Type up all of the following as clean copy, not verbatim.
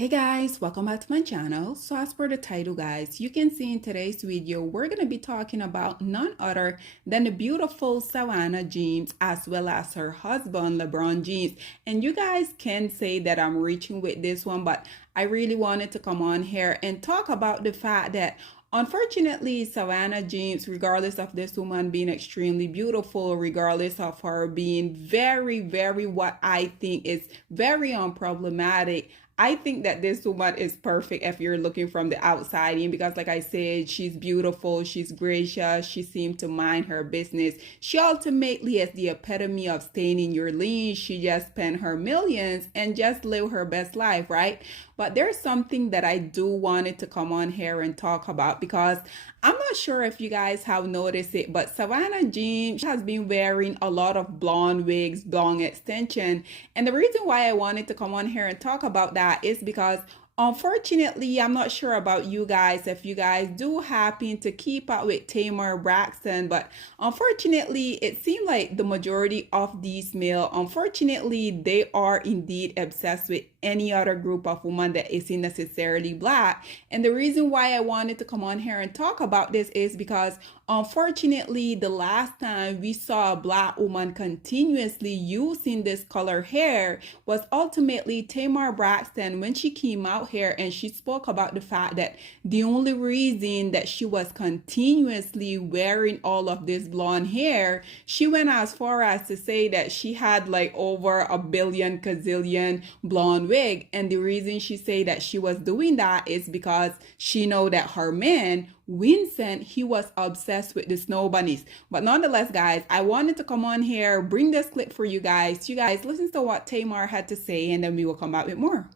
Hey guys, welcome back to my channel. So as per the title guys, you can see in today's video, we're going to be talking about none other than the beautiful Savannah James as well as her husband LeBron James. And you guys can say that I'm reaching with this one, but I really wanted to come on here and talk about the fact that unfortunately, Savannah James, regardless of this woman being extremely beautiful, regardless of her being very, what I think is very unproblematic, I think that this woman is perfect if you're looking from the outside in because like I said, she's beautiful, she's gracious, she seems to mind her business. She ultimately is the epitome of staying in your lane. She just spent her millions and just live her best life, right? But there's something that I do wanted to come on here and talk about because I'm not sure if you guys have noticed it, but Savannah James has been wearing a lot of blonde wigs, blonde extension. And the reason why I wanted to come on here and talk about that is because unfortunately, I'm not sure about you guys if you guys do happen to keep up with Tamar Braxton, but unfortunately, it seems like the majority of these male, unfortunately, they are indeed obsessed with any other group of women that isn't necessarily black. And the reason why I wanted to come on here and talk about this is because unfortunately, the last time we saw a black woman continuously using this color hair was ultimately Tamar Braxton when she came out here and she spoke about the fact that the only reason that she was continuously wearing all of this blonde hair, she went as far as to say that she had like over a billion gazillion blonde wig. And the reason she said that she was doing that is because she know that her man Vincent, he was obsessed with the snow bunnies. But nonetheless, guys, I wanted to come on here, bring this clip for you guys. You guys listen to what Tamar had to say, and then we will come back with more.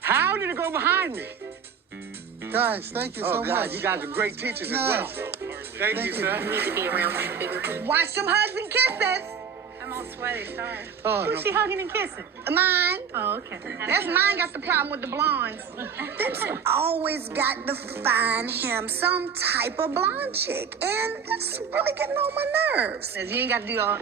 How did it go behind me? Guys, thank you so much. You guys are great teachers as well. Thank you, sir. You need to be around bigger people. Watch some hugs and kisses. I'm all sweaty, sorry. Oh, Who's she hugging and kissing? Mine. Oh, okay. That's mine got the problem with the blondes. That's always got to find him some type of blonde chick. And that's really getting on my nerves. You ain't got to do all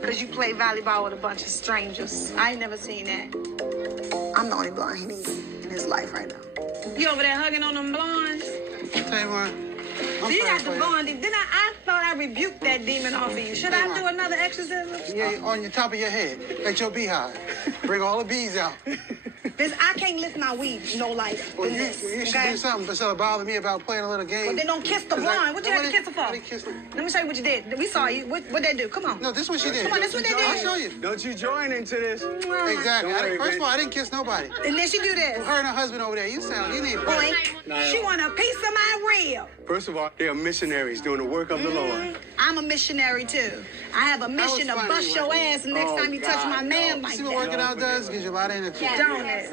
because you play volleyball with a bunch of strangers. I ain't never seen that. I'm the only blonde he needs in his life right now. You over there hugging on them blondes? Tamar, You got the blonde. Then I thought I rebuked that demon off of you. Should I do another exorcism? Yeah, on the top of your head, like your beehive. Bring all the bees out. This, I can't lift my weed no lighter Well, than you this. should do something instead of bother me about playing a little game. Well, then don't kiss the blonde. What you had to kiss her for? I didn't kiss her. Let me show you what you did. We saw you. What they do? Come on. No, this is what she did. Come on, this what they did. I'll show you. Don't you join into this. Exactly. Don't worry, First of all, bitch. I didn't kiss nobody. And then she do this. Her and her husband over there, you need Boy, No. she want a piece of my rib. First of all, they are missionaries doing the work of the Lord. I'm a missionary too. I have a mission to funny, bust your right? ass next time you touch my man like See what that. working out does? Gives you a lot of energy. Don't it?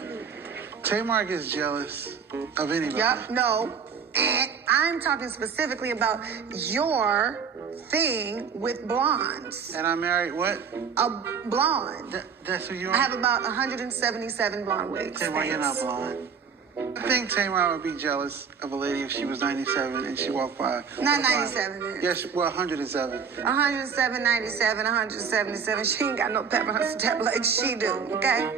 Tamar gets jealous of anybody. Yup, no. And I'm talking specifically about your thing with blondes. And I married what? A blonde. That's who you are? I have about 177 blonde wigs. Tamar, you're not blonde. I think Tamar would be jealous of a lady if she was 97 and she walked by. Not 97 then. Yes, well, 107. 107, 97, 177. She ain't got no pep in her step like she do, okay?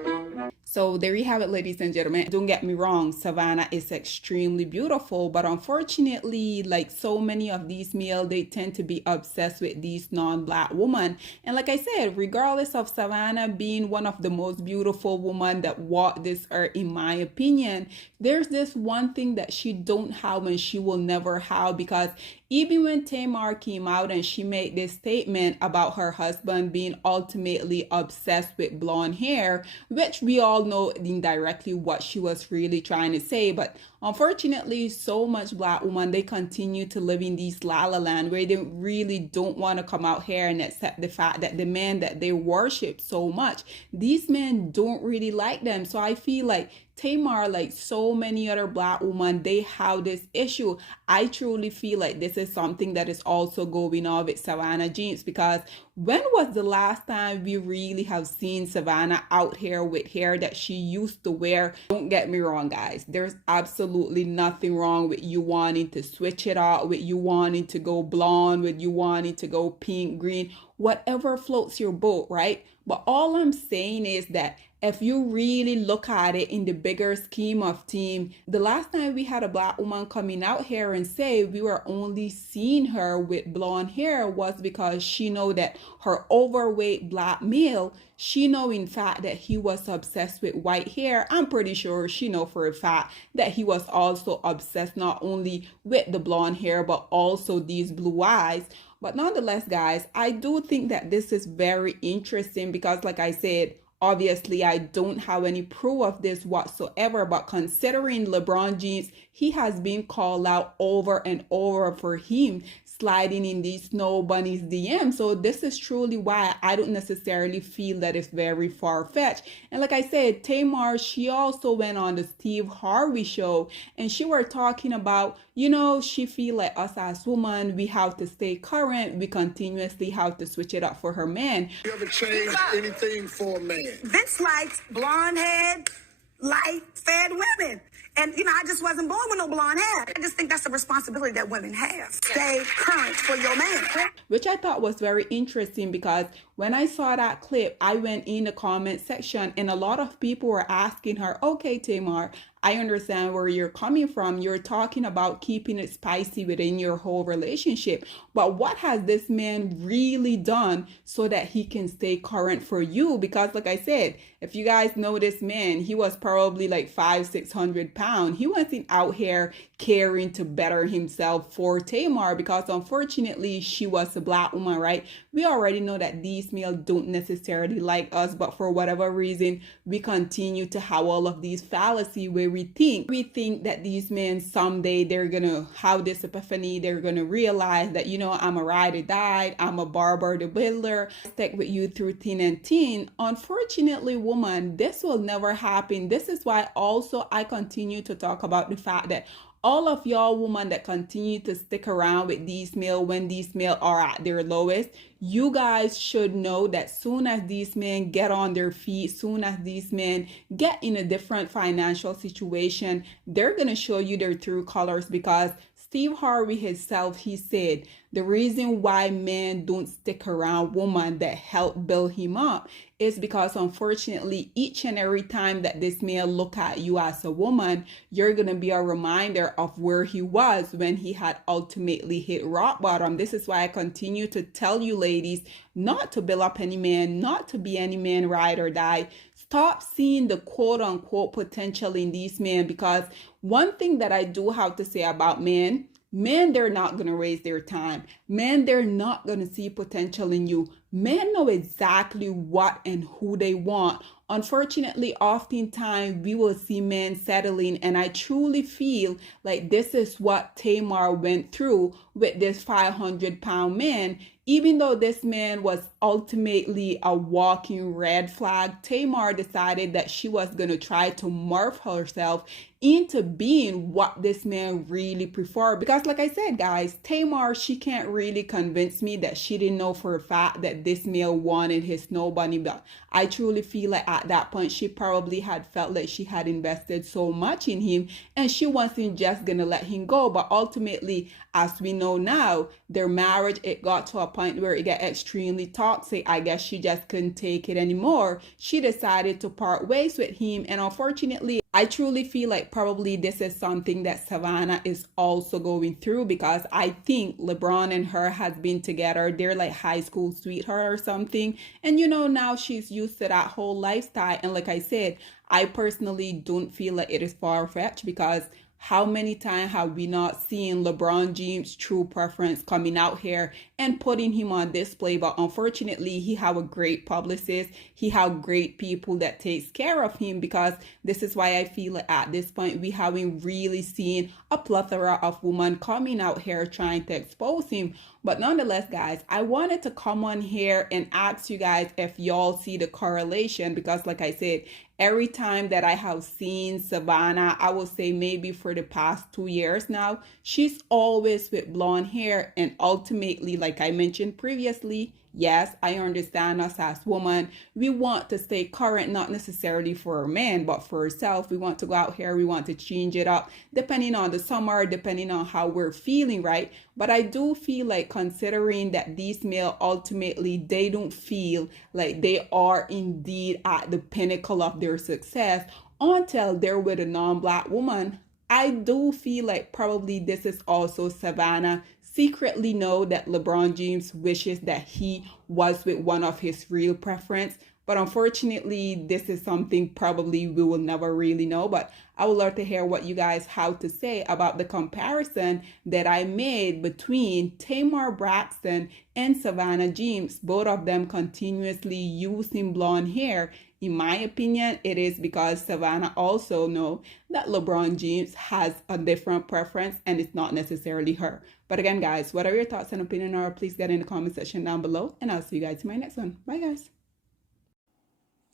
So there you have it, ladies and gentlemen. Don't get me wrong, Savannah is extremely beautiful, but unfortunately, like so many of these males, they tend to be obsessed with these non-black women. And like I said, regardless of Savannah being one of the most beautiful women that walked this earth, in my opinion, there's this one thing that she don't have and she will never have, because even when Tamar came out and she made this statement about her husband being ultimately obsessed with blonde hair, which we all know indirectly what she was really trying to say, but unfortunately, so much black women, they continue to live in these la la land where they really don't want to come out here and accept the fact that the men that they worship so much, these men don't really like them. So I feel like Tamar, like so many other black women, they have this issue. I truly feel like this is something that is also going on with Savannah James, because when was the last time we really have seen Savannah out here with hair that she used to wear? Don't get me wrong, guys. There's absolutely nothing wrong with you wanting to switch it out, with you wanting to go blonde, with you wanting to go pink, green, whatever floats your boat, right? But all I'm saying is that if you really look at it in the bigger scheme of things, the last time we had a Black woman coming out here and say we were only seeing her with blonde hair was because she know that her overweight Black male, she know in fact that he was obsessed with white hair. I'm pretty sure she know for a fact that he was also obsessed not only with the blonde hair but also these blue eyes. But nonetheless, guys, I do think that this is very interesting because, like I said, obviously, I don't have any proof of this whatsoever, but considering LeBron James, he has been called out over and over for him sliding in these Snow Bunny's DM. So this is truly why I don't necessarily feel that it's very far-fetched. And like I said, Tamar, she also went on the Steve Harvey show and she were talking about, you know, she feel like us as women, we have to stay current. We continuously have to switch it up for her man. You ever change anything for a man? Vince likes blonde haired, light, fed women. And, you know, I just wasn't born with no blonde hair. I just think that's a responsibility that women have. Stay current for your man. Which I thought was very interesting because when I saw that clip, I went in the comment section and a lot of people were asking her, okay, Tamar, I understand where you're coming from. You're talking about keeping it spicy within your whole relationship. But what has this man really done so that he can stay current for you? Because like I said, if you guys know this man, he was probably like 500-600 pounds. He wasn't out here caring to better himself for Tamar because unfortunately she was a Black woman, right? We already know that these males don't necessarily like us, but for whatever reason, we continue to have all of these fallacies where we think that these men someday they're gonna have this epiphany, they're gonna realize that, you know, I'm a ride or die, I'm a barber the builder, stick with you through thin and thin. Unfortunately, woman, this will never happen. This is why also I continue to talk about the fact that all of y'all women that continue to stick around with these male when these male are at their lowest, you guys should know that soon as these men get on their feet, soon as these men get in a different financial situation, they're going to show you their true colors because Steve Harvey himself, he said, the reason why men don't stick around women that help build him up is because unfortunately each and every time that this male look at you as a woman, you're going to be a reminder of where he was when he had ultimately hit rock bottom. This is why I continue to tell you ladies not to build up any man, not to be any man ride or die. Stop seeing the quote unquote potential in these men because one thing that I do have to say about men, they're not going to waste their time. Men, they're not going to see potential in you. Men know exactly what and who they want. Unfortunately, oftentimes we will see men settling, and I truly feel like this is what Tamar went through with this 500-pound man. Even though this man was ultimately a walking red flag, Tamar decided that she was going to try to morph herself into being what this man really preferred. Because like I said, guys, Tamar, she can't really convince me that she didn't know for a fact that this male wanted his Snow Bunny belt. I truly feel like at that point, she probably had felt like she had invested so much in him and she wasn't just going to let him go. But ultimately, as we know now, their marriage, it got to a point where it got extremely toxic. I guess she just couldn't take it anymore. She decided to part ways with him. And unfortunately, I truly feel like probably this is something that Savannah is also going through because I think LeBron and her has been together. They're like high school sweetheart or something. And you know, now she's used to that whole lifestyle. And like I said, I personally don't feel like it is far-fetched because how many times have we not seen LeBron James' true preference coming out here and putting him on display? But unfortunately, he have a great publicist. He have great people that takes care of him because this is why I feel like at this point, we haven't really seen a plethora of women coming out here trying to expose him. But nonetheless, guys, I wanted to come on here and ask you guys if y'all see the correlation because like I said, every time that I have seen Savannah, I will say maybe for the past 2 years now, she's always with blonde hair. And ultimately, like I mentioned previously, Yes, I understand us as women, we want to stay current, not necessarily for our men, but for ourselves. We want to go out here, we want to change it up, depending on the summer, depending on how we're feeling, right? But I do feel like, considering that these male ultimately, they don't feel like they are indeed at the pinnacle of their success until they're with a non-black woman. I do feel like probably this is also Savannah secretly know that LeBron James wishes that he was with one of his real preference. But unfortunately, this is something probably we will never really know. But I would love to hear what you guys have to say about the comparison that I made between Tamar Braxton and Savannah James, both of them continuously using blonde hair. In my opinion, it is because Savannah also know that LeBron James has a different preference and it's not necessarily her. But again, guys, whatever your thoughts and opinion are, please get in the comment section down below, and I'll see you guys in my next one. Bye, guys.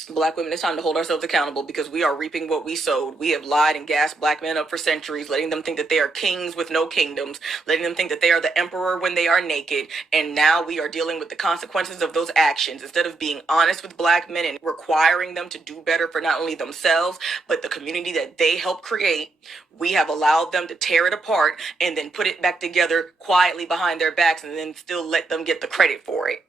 Black women, it's time to hold ourselves accountable because we are reaping what we sowed. We have lied and gassed black men up for centuries, letting them think that they are kings with no kingdoms, letting them think that they are the emperor when they are naked. And now we are dealing with the consequences of those actions. Instead of being honest with black men and requiring them to do better for not only themselves, but the community that they helped create, we have allowed them to tear it apart and then put it back together quietly behind their backs and then still let them get the credit for it.